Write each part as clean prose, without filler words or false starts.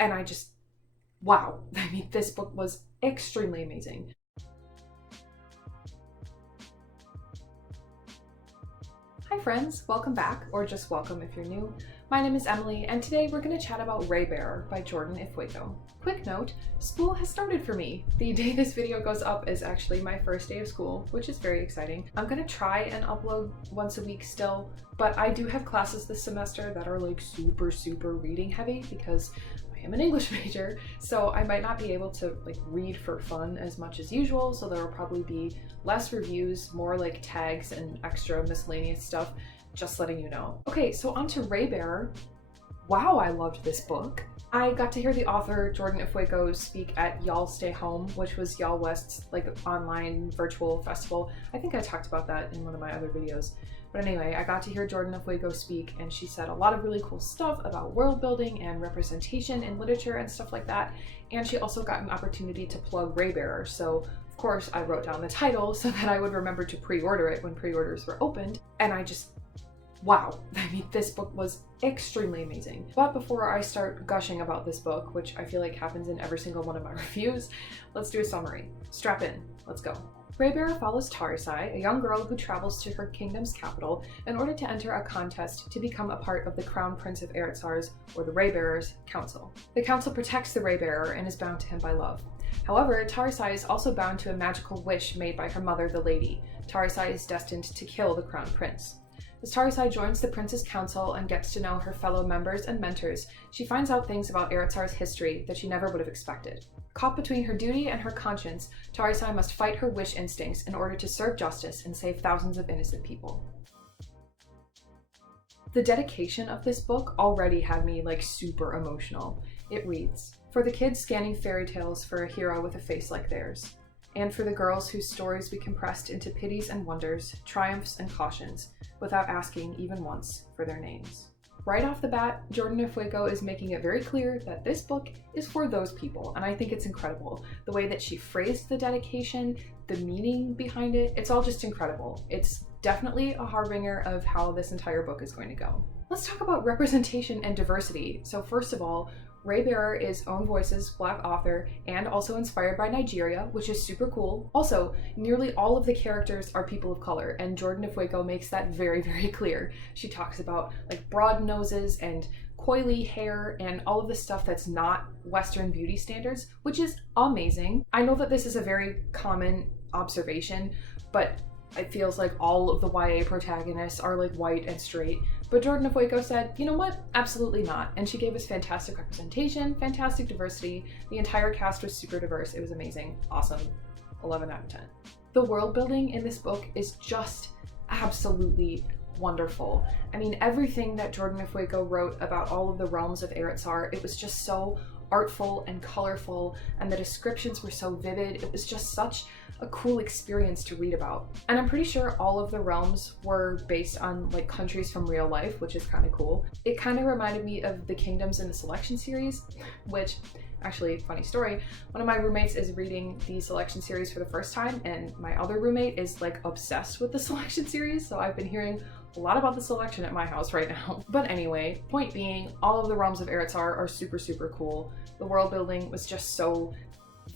And I just, wow. I mean, this book was extremely amazing. Hi friends, welcome back, or just welcome if you're new. My name is Emily, and today we're going to chat about Raybearer by Jordan Ifueko. Quick note, school has started for me. The day this video goes up is actually my first day of school, which is very exciting. I'm going to try and upload once a week still, but I do have classes this semester that are like super reading heavy because I am an English major, so I might not be able to like read for fun as much as usual, so there will probably be less reviews, more like tags and extra miscellaneous stuff, just letting you know. Okay, so on to Raybearer. Wow, I loved this book. I got to hear the author Jordan Ifueko speak at Y'all Stay Home, which was Y'all West's like online virtual festival. I think I talked about that in one of my other videos. But anyway, I got to hear Jordan Ifueko speak, and she said a lot of really cool stuff about world building and representation in literature and stuff like that. And she also got an opportunity to plug Raybearer. So of course I wrote down the title so that I would remember to pre-order it when pre-orders were opened. And I just, wow. I mean, this book was extremely amazing. But before I start gushing about this book, which I feel like happens in every single one of my reviews, let's do a summary. Strap in, let's go. Raybearer follows Tarisai, a young girl who travels to her kingdom's capital in order to enter a contest to become a part of the Crown Prince of Eretzar's, or the Raybearer's, council. The council protects the Raybearer and is bound to him by love. However, Tarisai is also bound to a magical wish made by her mother, the Lady. Tarisai is destined to kill the Crown Prince. As Tarisai joins the Prince's council and gets to know her fellow members and mentors, she finds out things about Eretzar's history that she never would have expected. Caught between her duty and her conscience, Tarisai must fight her wish instincts in order to serve justice and save thousands of innocent people. The dedication of this book already had me like super emotional. It reads, "For the kids scanning fairy tales for a hero with a face like theirs, and for the girls whose stories we compressed into pities and wonders, triumphs and cautions, without asking even once for their names." Right off the bat, Jordan Ifueko is making it very clear that this book is for those people, and I think it's incredible. The way that she phrased the dedication, the meaning behind it, it's all just incredible. It's definitely a harbinger of how this entire book is going to go. Let's talk about representation and diversity. So first of all, Raybearer is Own Voice's Black author and also inspired by Nigeria, which is super cool. Also, nearly all of the characters are people of color, and Jordan Ifueko makes that very clear. She talks about like broad noses and coily hair and all of the stuff that's not Western beauty standards, which is amazing. I know that this is a very common observation, but it feels like all of the YA protagonists are like white and straight. But Jordan Ifueko said, you know what? Absolutely not. And she gave us fantastic representation, fantastic diversity. The entire cast was super diverse. It was amazing. Awesome. 11 out of 10. The world building in this book is just absolutely wonderful. I mean, everything that Jordan Ifueko wrote about all of the realms of Eretzar, it was just so artful and colorful, and the descriptions were so vivid. It was just such a cool experience to read about. And I'm pretty sure all of the realms were based on like countries from real life, which is kind of cool. It kind of reminded me of the kingdoms in the Selection series, which actually, funny story, one of my roommates is reading the Selection series for the first time, and my other roommate is like obsessed with the Selection series, so I've been hearing a lot about the Selection at my house right now. But anyway, point being, all of the realms of Eretzar are super cool. The world building was just so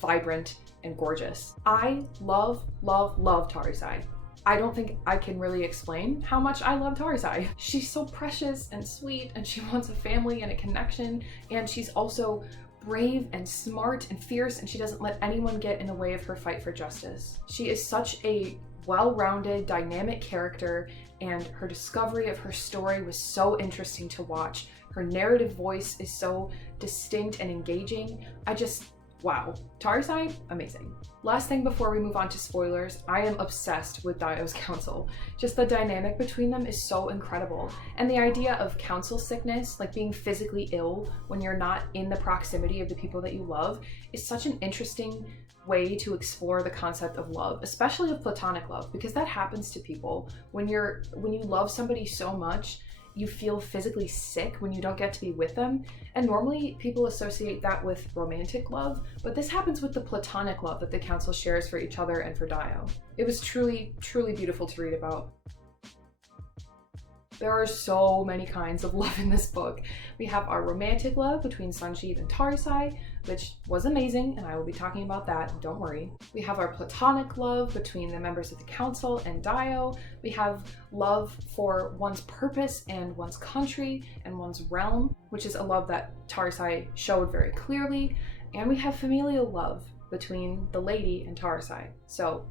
vibrant and gorgeous. I love Tarisai. I don't think I can really explain how much I love Tarisai. She's so precious and sweet, and she wants a family and a connection, and she's also brave and smart and fierce, and she doesn't let anyone get in the way of her fight for justice. She is such a well-rounded, dynamic character, and her discovery of her story was so interesting to watch. Her narrative voice is so distinct and engaging. Wow. Tarisai, amazing. Last thing before we move on to spoilers, I am obsessed with Dio's council. Just the dynamic between them is so incredible. And the idea of council sickness, like being physically ill when you're not in the proximity of the people that you love, is such an interesting way to explore the concept of love, especially of platonic love, because that happens to people. When you love somebody so much, you feel physically sick when you don't get to be with them. And normally people associate that with romantic love, but this happens with the platonic love that the council shares for each other and for Dio. It was truly beautiful to read about. There are so many kinds of love in this book. We have our romantic love between Sanjit and Tarisai, which was amazing, and I will be talking about that, don't worry. We have our platonic love between the members of the council and Dio. We have love for one's purpose and one's country and one's realm, which is a love that Tarisai showed very clearly. And we have familial love between the lady and Tarisai. So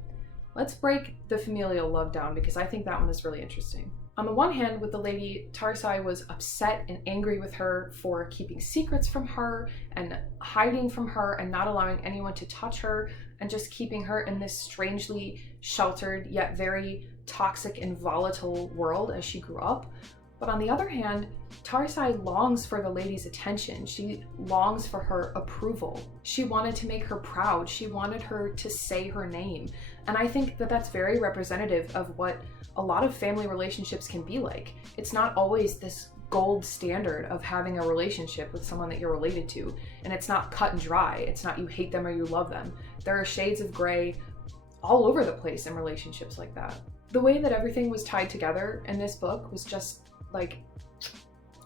let's break the familial love down because I think that one is really interesting. On the one hand, with the lady, Tarisai was upset and angry with her for keeping secrets from her and hiding from her and not allowing anyone to touch her and just keeping her in this strangely sheltered yet very toxic and volatile world as she grew up. But on the other hand, Tarisai longs for the lady's attention. She longs for her approval. She wanted to make her proud. She wanted her to say her name. And I think that that's very representative of what a lot of family relationships can be like. It's not always this gold standard of having a relationship with someone that you're related to. And it's not cut and dry. It's not you hate them or you love them. There are shades of gray all over the place in relationships like that. The way that everything was tied together in this book was just like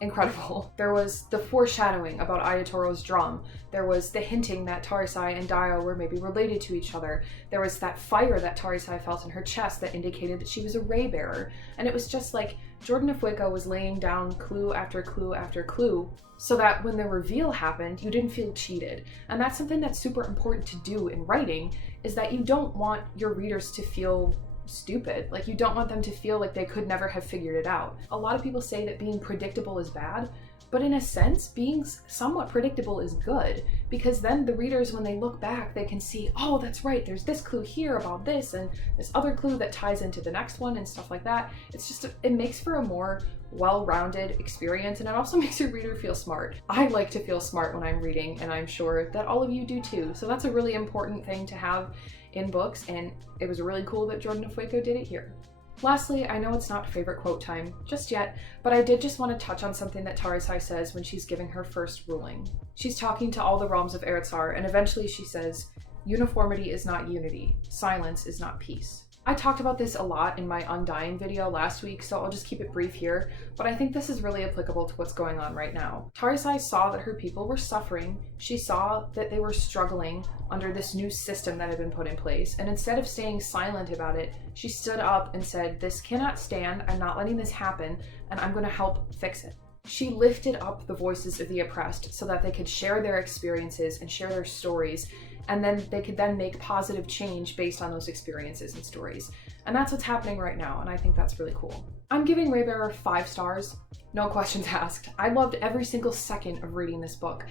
incredible. There was the foreshadowing about Ayatoro's drum. There was the hinting that Tarisai and Dio were maybe related to each other. There was that fire that Tarisai felt in her chest that indicated that she was a Raybearer. And it was just like Jordan Ifueko was laying down clue after clue after clue so that when the reveal happened, you didn't feel cheated. And that's something that's super important to do in writing, is that you don't want your readers to feel stupid. Like, you don't want them to feel like they could never have figured it out. A lot of people say that being predictable is bad, but in a sense, being somewhat predictable is good, because then the readers, when they look back, they can see, oh, that's right, there's this clue here about this, and this other clue that ties into the next one and stuff like that. It's just, it makes for a more well-rounded experience, and it also makes your reader feel smart. I like to feel smart when I'm reading, and I'm sure that all of you do too. So that's a really important thing to have in books, and it was really cool that Jordan Ifueko did it here. Lastly, I know it's not favorite quote time just yet, but I did just want to touch on something that Tarisai says when she's giving her first ruling. She's talking to all the realms of Eretzar, and eventually she says, "Uniformity is not unity. Silence is not peace." I talked about this a lot in my Undying video last week, so I'll just keep it brief here, but I think this is really applicable to what's going on right now. Tarisai saw that her people were suffering. She saw that they were struggling under this new system that had been put in place, and instead of staying silent about it, she stood up and said, "This cannot stand, I'm not letting this happen, and I'm going to help fix it." She lifted up the voices of the oppressed so that they could share their experiences and share their stories, and then they could then make positive change based on those experiences and stories. And that's what's happening right now, and I think that's really cool. I'm giving Raybearer 5 stars, no questions asked. I loved every single second of reading this book.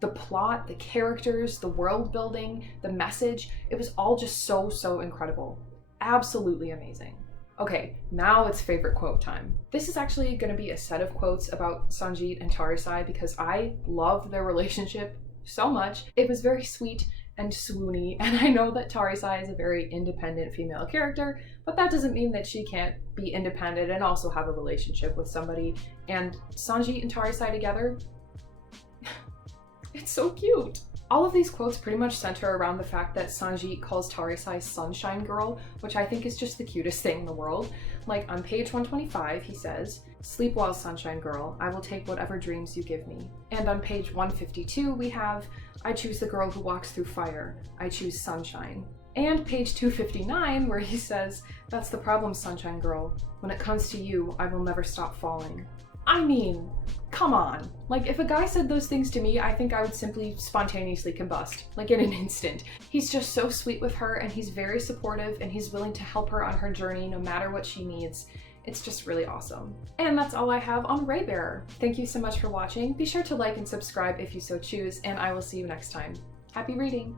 The plot, the characters, the world building, the message, it was all just so incredible. Absolutely amazing. Okay, now it's favorite quote time. This is actually going to be a set of quotes about Sanjit and Tarisai because I loved their relationship so much. It was very sweet and swoony, and I know that Tarisai is a very independent female character, but that doesn't mean that she can't be independent and also have a relationship with somebody. And Sanjit and Tarisai together, it's so cute. All of these quotes pretty much center around the fact that Sanjit calls Tarisai Sunshine Girl, which I think is just the cutest thing in the world. Like on page 125, he says, "Sleep well, Sunshine Girl. I will take whatever dreams you give me." And on page 152, we have, "I choose the girl who walks through fire. I choose sunshine." And page 259, where he says, "That's the problem, Sunshine Girl. When it comes to you, I will never stop falling." I mean, come on. Like, if a guy said those things to me, I think I would simply spontaneously combust, like in an instant. He's just so sweet with her, and he's very supportive, and he's willing to help her on her journey no matter what she needs. It's just really awesome. And that's all I have on Raybearer. Thank you so much for watching. Be sure to like and subscribe if you so choose, and I will see you next time. Happy reading!